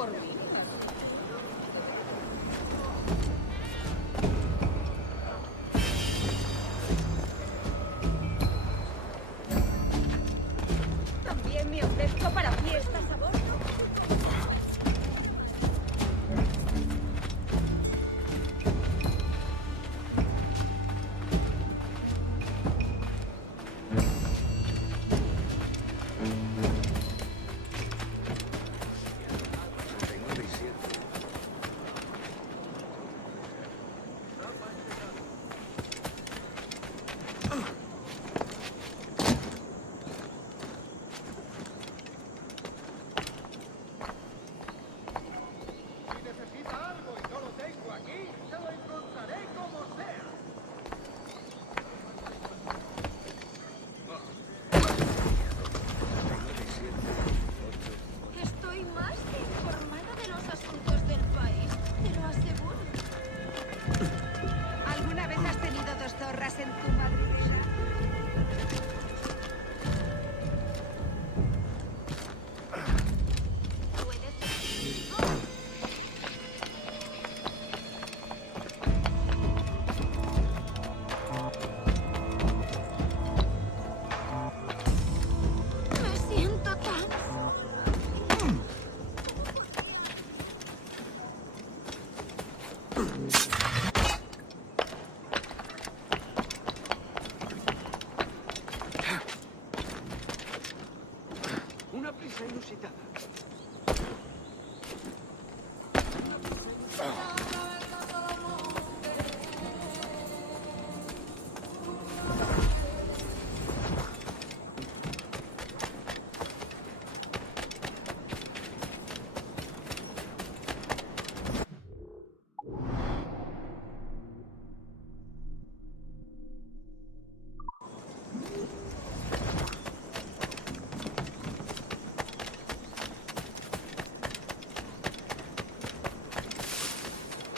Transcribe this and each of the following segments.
por mí. También me ofrezco para fiestas a bordo. Estoy más que informada de los asuntos del país, te lo aseguro. ¿Alguna vez has tenido dos zorras en tu madriguera? Me siento tan... Una prisa inusitada.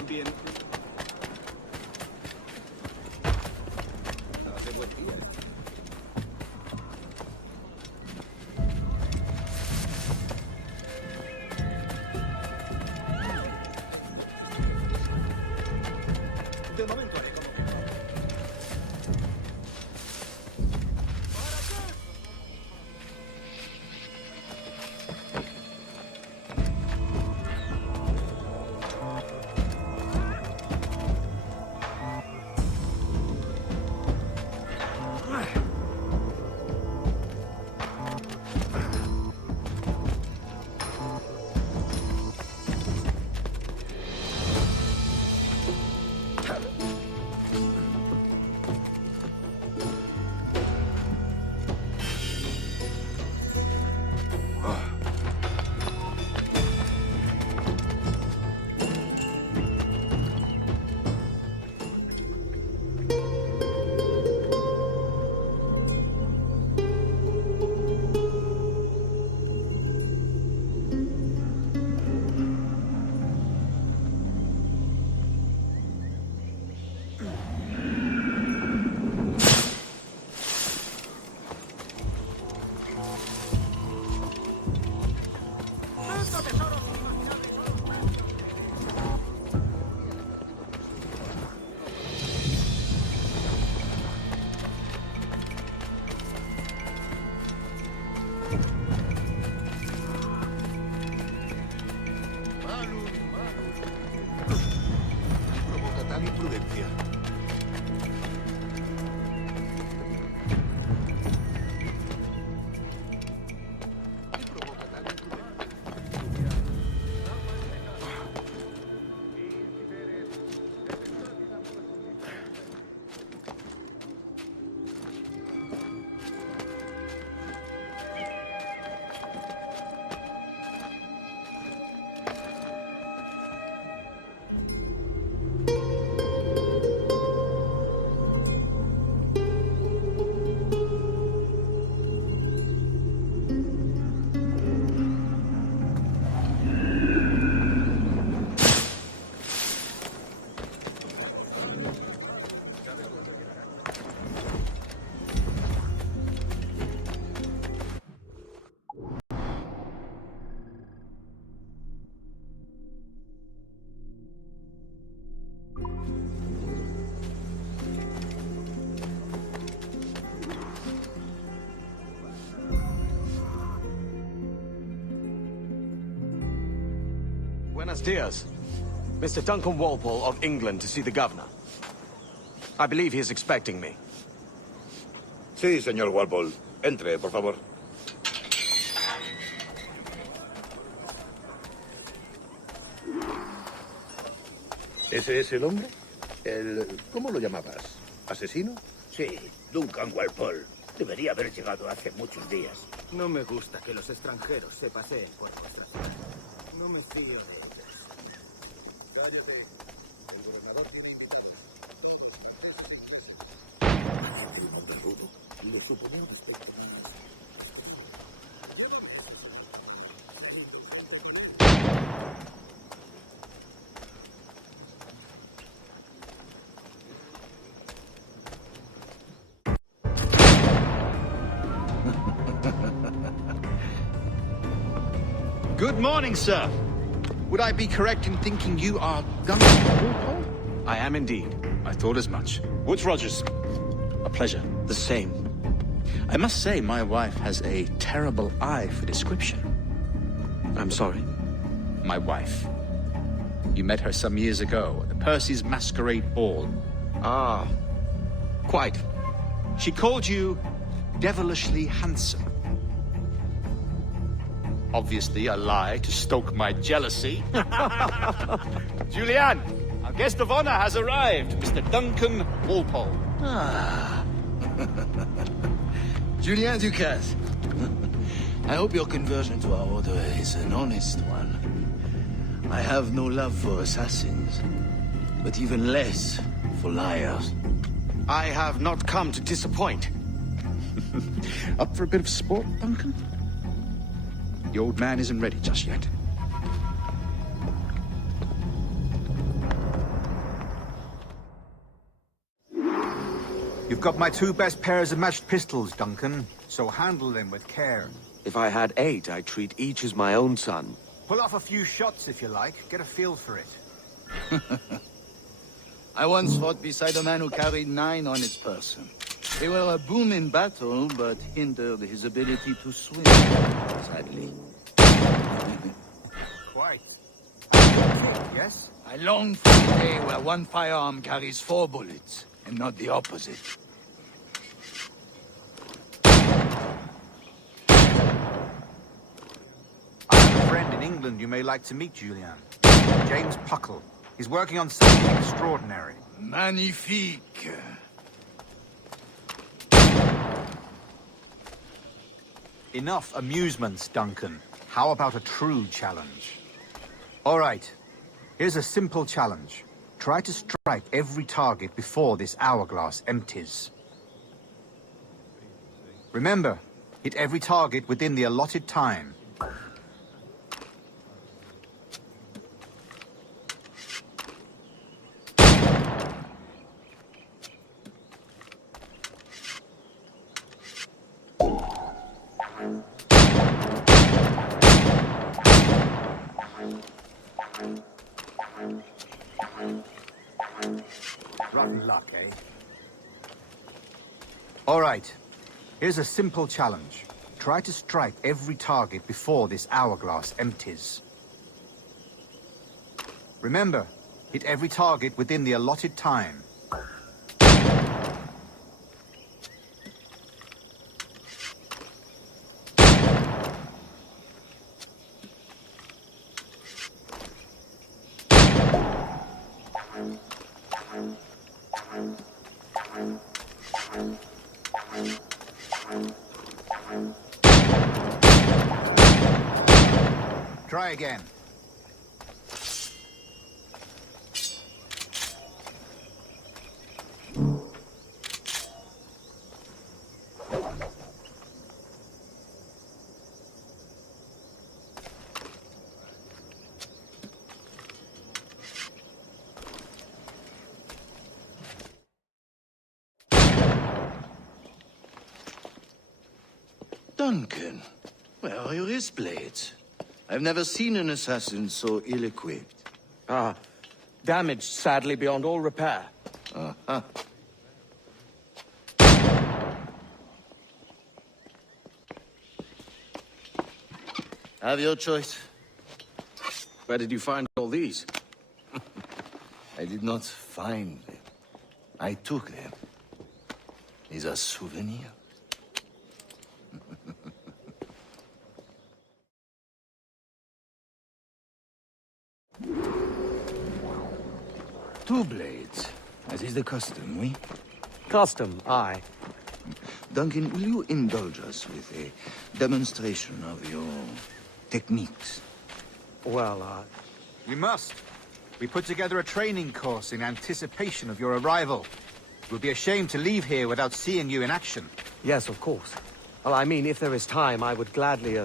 Bien. Hace buen día. De momento haré como que no. ¿Para qué? Buenos dias. Mr. Duncan Walpole of England to see the governor. I believe he is expecting me. Sí, señor Walpole. Entre, por favor. ¿Ese es el hombre? ¿Cómo lo llamabas? ¿Asesino? Sí, Duncan Walpole. Debería haber llegado hace muchos días. No me gusta que los extranjeros se paseen por nuestras tierras. No me fío de ellos. Cállate. El gobernador... El montarrudo le suponía respecto. Good morning, sir. Would I be correct in thinking you are Duncan Walpole? I am indeed. I thought as much. Woods Rogers. A pleasure. The same. I must say, my wife has a terrible eye for description. I'm sorry. My wife. You met her some years ago at the Percy's Masquerade Ball. Ah, quite. She called you devilishly handsome. Obviously a lie to stoke my jealousy. Julianne, our guest of honor has arrived, Mr. Duncan Walpole. Julien Ducasse. I hope your conversion to our order is an honest one. I have no love for assassins, but even less for liars. I have not come to disappoint. Up for a bit of sport, Duncan? The old man isn't ready just yet. You've got my two best pairs of matched pistols, Duncan, so handle them with care. If I had 8, I'd treat each as my own son. Pull off a few shots if you like, get a feel for it. I once fought beside a man who carried 9 on his person. They were a boom in battle, but hindered his ability to swim, sadly. Quite. Yes? I long for the day where one firearm carries 4 bullets, and not the opposite. I have a friend in England you may like to meet, Julian. James Puckle. He's working on something extraordinary. Magnifique. Enough amusements, Duncan. How about a true challenge? All right. Here's a simple challenge. Try to strike every target before this hourglass empties. Remember, hit every target within the allotted time. Rotten luck, eh? All right. Here's a simple challenge. Try to strike every target before this hourglass empties. Remember, hit every target within the allotted time. Try again. Duncan, where are your wrist blades? I've never seen an assassin so ill-equipped. Ah, damaged sadly beyond all repair. Uh-huh. Have your choice. Where did you find all these? I did not find them. I took them. Is a souvenir. Two blades, as is the custom, oui? Custom, aye. Duncan, will you indulge us with a demonstration of your techniques? Well, We must. We put together a training course in anticipation of your arrival. It would be a shame to leave here without seeing you in action. yes, of course. Well, I mean, if there is time, I would gladly,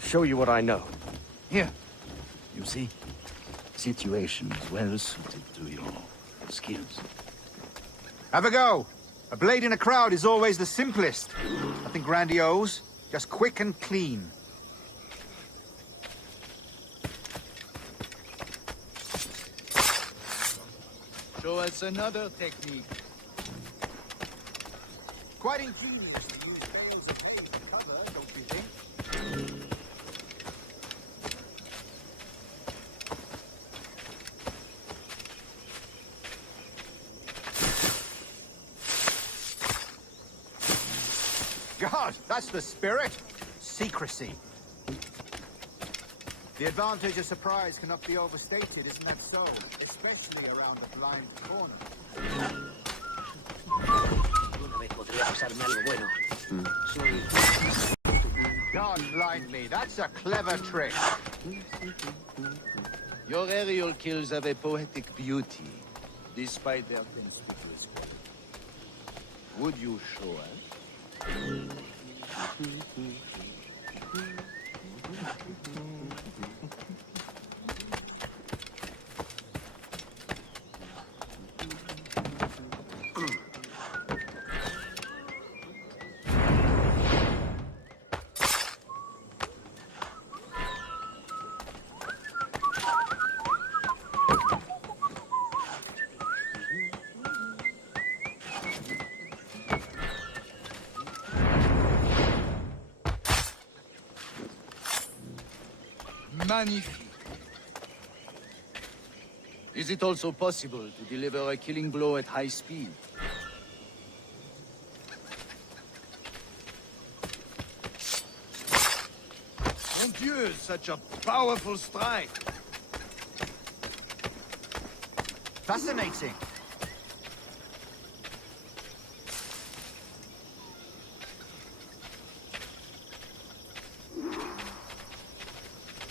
show you what I know. Here. You see? Situation is well suited to your skills. Have a go. A blade in a crowd is always the simplest. Nothing grandiose, just quick and clean. Show us another technique. Quite ingenious to use bales of hay to cover, don't you think? God, that's the spirit. Secrecy. The advantage of surprise cannot be overstated, isn't that so? Especially around the blind corner. Una vez podría pasarme algo bueno. God blind me, that's a clever trick. Your aerial kills have a poetic beauty, despite their conspicuous quality. Would you show us? Magnifique. Is it also possible to deliver a killing blow at high speed? Mon Dieu, such a powerful strike. Fascinating.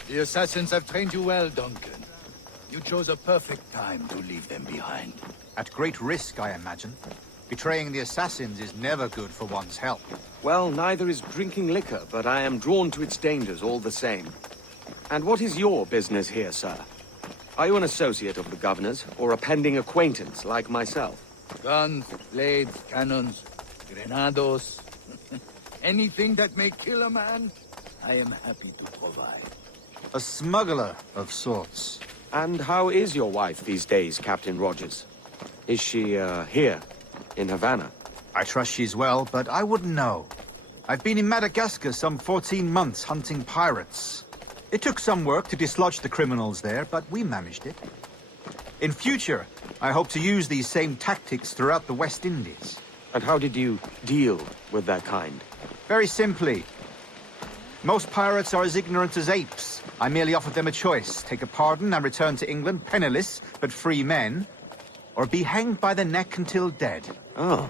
The assassins have trained you well, Duncan. You chose a perfect time to leave them behind. At great risk, I imagine. Betraying the assassins is never good for one's health. Well, neither is drinking liquor, but I am drawn to its dangers all the same. And what is your business here, sir? Are you an associate of the governor's, or a pending acquaintance like myself? Guns, blades, cannons, grenados. Anything that may kill a man, I am happy to provide. A smuggler of sorts. And how is your wife these days, Captain Rogers? Is she, here, in Havana? I trust she's well, but I wouldn't know. I've been in Madagascar some 14 months hunting pirates. It took some work to dislodge the criminals there, but we managed it. In future, I hope to use these same tactics throughout the West Indies. And how did you deal with that kind? Very simply. Most pirates are as ignorant as apes. I merely offered them a choice. Take a pardon and return to England penniless, but free men, or be hanged by the neck until dead. Oh.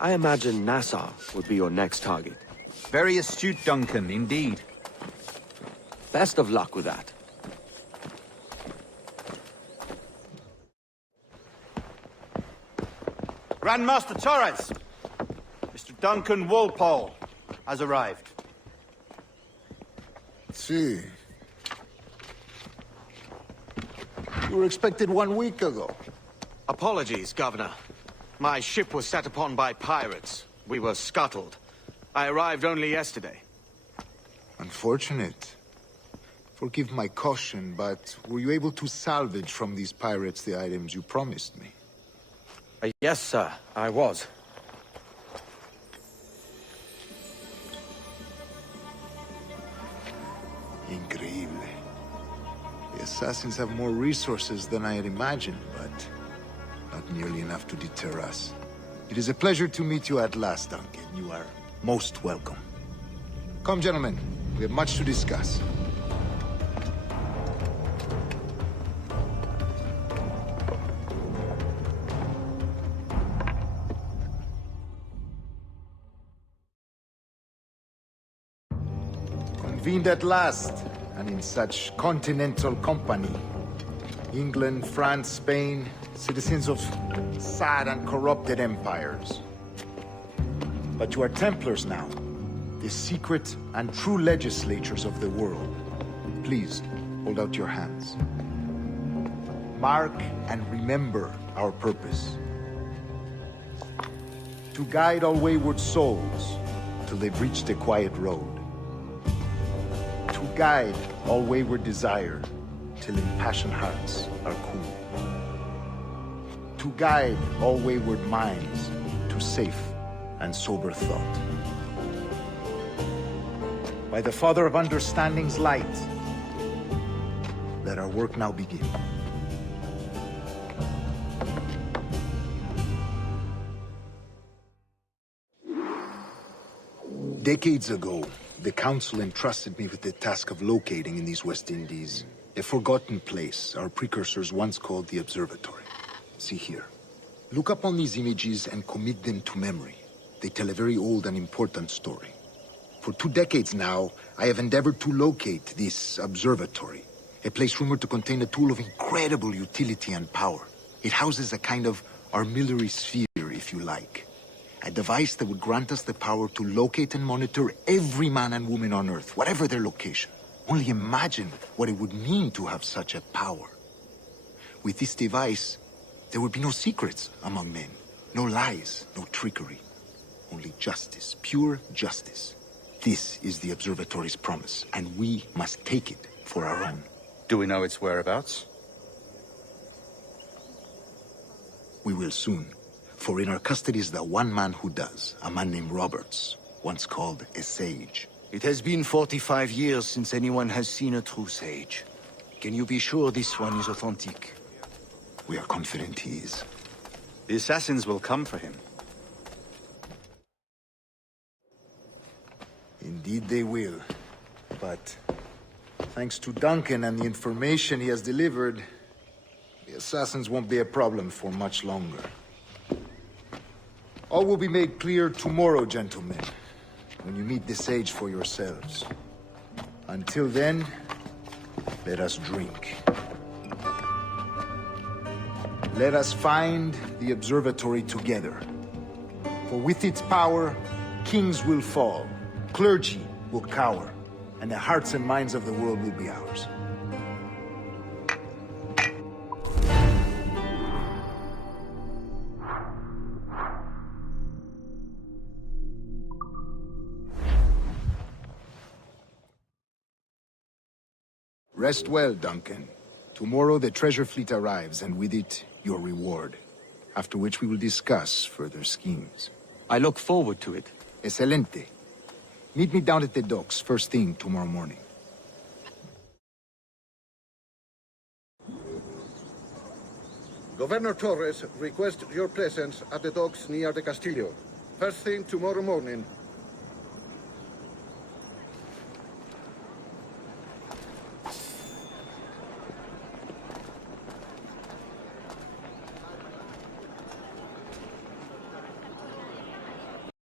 I imagine Nassau would be your next target. Very astute, Duncan, indeed. Best of luck with that. Grandmaster Torres! Mr. Duncan Walpole has arrived. See. You were expected 1 week ago. Apologies, Governor. My ship was set upon by pirates. We were scuttled. I arrived only yesterday. Unfortunate. Forgive my caution, but were you able to salvage from these pirates the items you promised me? Yes, sir, I was. Increíble. assassins have more resources than I had imagined, but not nearly enough to deter us. It is a pleasure to meet you at last, Duncan. You are most welcome. Come, gentlemen. We have much to discuss. Convened at last, and in such continental company. England, France, Spain, citizens of sad and corrupted empires. But you are Templars now, the secret and true legislatures of the world. Please, hold out your hands. Mark and remember our purpose. To guide all wayward souls till they've reached a quiet road. To guide all wayward desire till impassioned hearts are cool. To guide all wayward minds to safe and sober thought. By the Father of Understanding's light, let our work now begin. Decades ago, the Council entrusted me with the task of locating in these West Indies a forgotten place our precursors once called the Observatory. See here. Look upon these images and commit them to memory. They tell a very old and important story. For 2 decades now, I have endeavored to locate this observatory, a place rumored to contain a tool of incredible utility and power. It houses a kind of armillary sphere, if you like. A device that would grant us the power to locate and monitor every man and woman on Earth, whatever their location. Only imagine what it would mean to have such a power. With this device, there would be no secrets among men, no lies, no trickery. Only justice, pure justice. This is the Observatory's promise, and we must take it for our own. Do we know its whereabouts? We will soon. For in our custody is the one man who does, a man named Roberts, once called a sage. It has been 45 years since anyone has seen a true sage. Can you be sure this one is authentic? We are confident he is. The assassins will come for him. Indeed they will. But thanks to Duncan and the information he has delivered, the assassins won't be a problem for much longer. All will be made clear tomorrow, gentlemen, when you meet the sage for yourselves. Until then, let us drink. Let us find the observatory together. For with its power, kings will fall, clergy will cower, and the hearts and minds of the world will be ours. Rest well, Duncan. Tomorrow the treasure fleet arrives, and with it, your reward. After which we will discuss further schemes. I look forward to it. Excelente. Meet me down at the docks first thing tomorrow morning. Governor Torres requests your presence at the docks near the Castillo. First thing tomorrow morning.